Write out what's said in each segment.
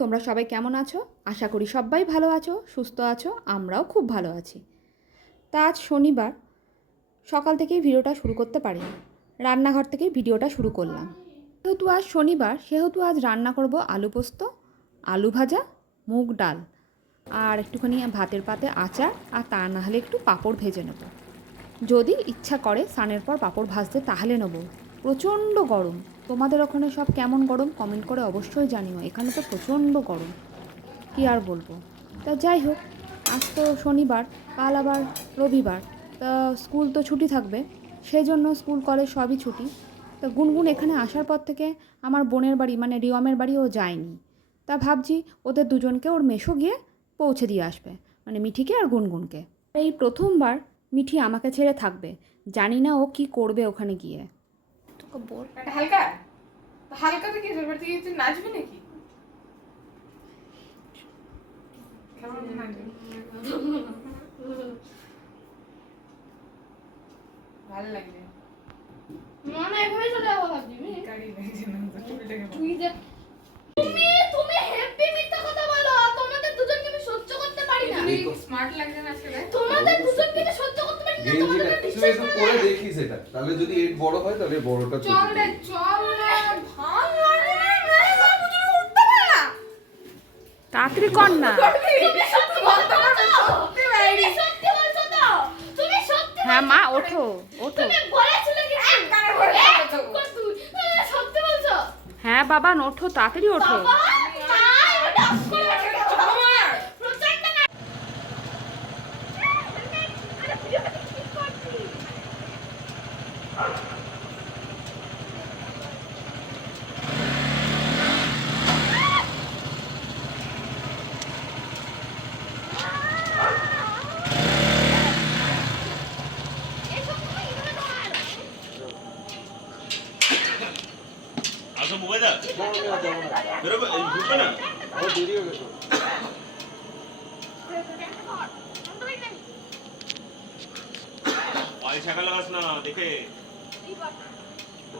তোমরা সবাই কেমন আছো? আশা করি সবাই ভালো আছো, সুস্থ আছো, আমরাও খুব ভালো আছি। তা আজ শনিবার, সকাল থেকেই ভিডিওটা শুরু করতে পারিনি, রান্নাঘর থেকেই ভিডিওটা শুরু করলাম। যেহেতু আজ শনিবার, সেহেতু আজ রান্না করব আলু পোস্ত, আলু ভাজা, মুগ ডাল আর একটুখানি ভাতের পাতে আচার, আর তা না হলে একটু পাঁপড় ভেজে নেব। যদি ইচ্ছা করে স্নানের পর পাঁপড় ভাজতে তাহলে নেব। প্রচণ্ড গরম। তোমাদের ওখানে সব কেমন গরম কমেন্ট করে অবশ্যই জানিও। এখানে তো প্রচণ্ড গরম, কী আর বলবো। তা যাই হোক, আজ তো শনিবার, কাল আবার রবিবার, তা স্কুল তো ছুটি থাকবে, সেই জন্য স্কুল কলেজ সবই ছুটি। তা গুনগুন এখানে আসার পর থেকে আমার বোনের বাড়ি মানে রিয়মের বাড়ি ও যায়নি। তা ভাবছি ওদের দুজনকে ওর মেসো গিয়ে পৌঁছে দিয়ে আসবে, মানে মিঠিকে আর গুনগুনকে। এই প্রথমবার মিঠি আমাকে ছেড়ে থাকবে, জানি না ও কি করবে ওখানে গিয়ে। তোকে বল হালকা হালকা থেকে এবার থেকে তুই নাচবি নাকি? কেমন নাচবি? ভালো লাগবে। না এভাবে চলে যাবো ভাবছি গাড়ি লাগছে না তো টুপিটাকে তুই যে তুমি হ্যাপি মিথ্যা কথা বলো। তোমাদের দুজনকে আমি সহ্য করতে পারি না। স্মার্ট লাগছে না আজকে? তোমাদের দুজনকে আমি সহ্য করতে পারি না। তোমাদের তুই বিশ্বাস একটু করে পরে দেখিস এটা, তাহলে যদি এর বড় হয় তাহলে বড়টা চল রে চল রে ভাঙ লাগে না মেলা বুঝে উঠতে পারে না। তাড়াতাড়ি কর না। তুমি সত্যি বলছো তো? সত্যি বাইরে সত্যি বলছো তো? তুমি সত্যি হ্যাঁ মা, ওঠো ওঠো। তুমি বলেছিলে কি কানে ভরে চুপ কর তুই। তুমি সত্যি বলছো? হ্যাঁ বাবা, ওঠো, তাড়াতাড়ি ওঠো। বাবা এটা অফ করে আমার প্রচন্ড না। আরে ভিডিওটা কি করছিস? আসো মোবাইল দা বেরোবে এই ঢুকবে না পায়ে ছাকা লাগাস না দেখে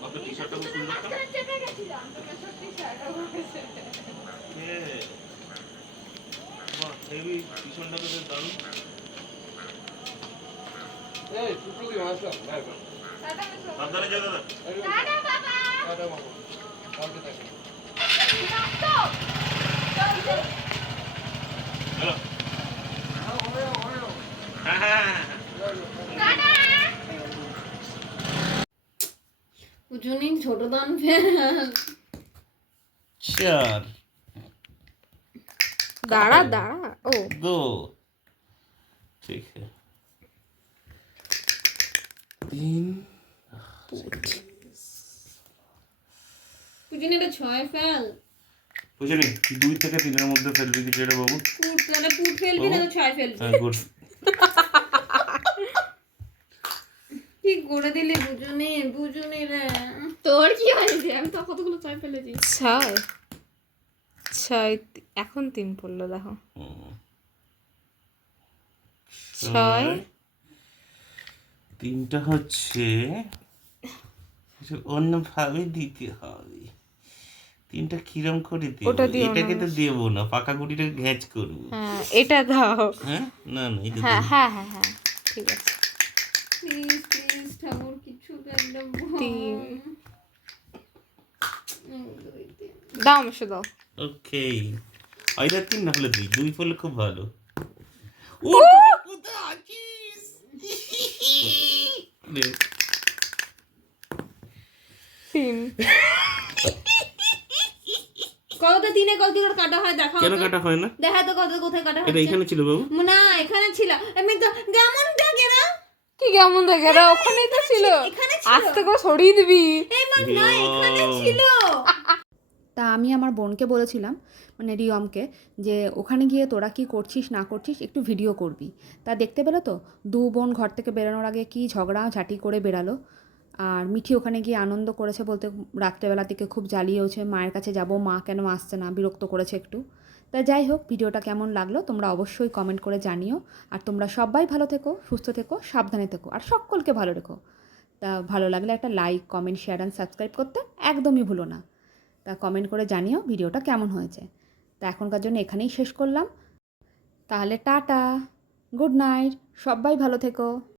আপনার টি শার্টটা খুব সুন্দর তো হেভি টি শার্টটা তো বেশ দারুণ এই টুকটুকি মাছটা সাবধানে যাও দাদা টাটা মামা কালকে থাকি হ্যালো হ্যাঁ হ্যাঁ হ্যাঁ উজুনি ছোট দান ফেল चार দাঁড়া দাঁড়া। ও 2 ठीक है 3 উজুনি এটা 6 ফেল বুঝলি 2 থেকে 3 এর মধ্যে ফেলবি কিছু এটা বাবু পুট মানে পুট ফেলবি না 6 ফেলবি হ্যাঁ গুড ঠিক করে দিলে বুঝুনি রে তোর কি হয়েছে আমি তো কতগুলো 6 ফেলেছি 6 এখন 3 পড়লো দেখো 6 তিনটা হচ্ছে অন্যভাবে দিতে হবে তিনটা কিরম করে দেবো ওটা দিও না। এটাকে তো দেবো না পাকা গুটিটা ঘ্যাচ করবো হ্যাঁ এটা দাও হ্যাঁ না না এটা হ্যাঁ দেবো। হ্যাঁ হ্যাঁ হ্যাঁ ঠিক আছে প্লিজ ঠাকুর কিছু একদম 3 দাও মেশো দাও ওকে আইদার 3 না হলে 2 2 পড়লে খুব ভালো ও তুই কোথায় আছিস নে। 3 কতটা দিনে কত করে কাটা হয় দেখাও কেন তো। কাটা হয় না দেখা তো কত কোথায় কাটা এটা হয় এখানে ছিল বাবু না এখানে ছিল আমি তো কেমন দেখে না কি কেমন দেখে রে ওখানেই তো ছিল এখানে ছিল। আস্তে করে সরিয়ে দিবি এই মা না এখানে ছিল তা আমি আমার বোনকে বলেছিলাম, মানে রিয়মকে, যে ওখানে গিয়ে তোরা কি করছিস না করছিস একটু ভিডিও করবি। তা দেখতে পেলো তো, দু বোন ঘর থেকে বেরোনোর আগে কি ঝগড়া ঝাঁটি করে বেরালো। আর মিঠি ওখানে গিয়ে আনন্দ করেছে বলতে, রাত্রেবেলার দিকে খুব জ্বালিয়েওছে, মায়ের কাছে যাব, মা কেন আসছে না, বিরক্ত করেছে একটু। তা যাই হোক, ভিডিওটা কেমন লাগলো তোমরা অবশ্যই কমেন্ট করে জানিও। আর তোমরা সবাই ভালো থেকো, সুস্থ থেকো, সাবধানে থেকো, আর সকলকে ভালো রেখো। তা ভালো লাগলে একটা like, comment, share and subscribe করতে একদমই ভুলো না। তা কমেন্ট করে জানিও ভিডিওটা কেমন হয়েছে। তা এখনকার জন্য এখানেই শেষ করলাম। তাহলে টাটা, গুড নাইট, সবাই ভালো থেকো।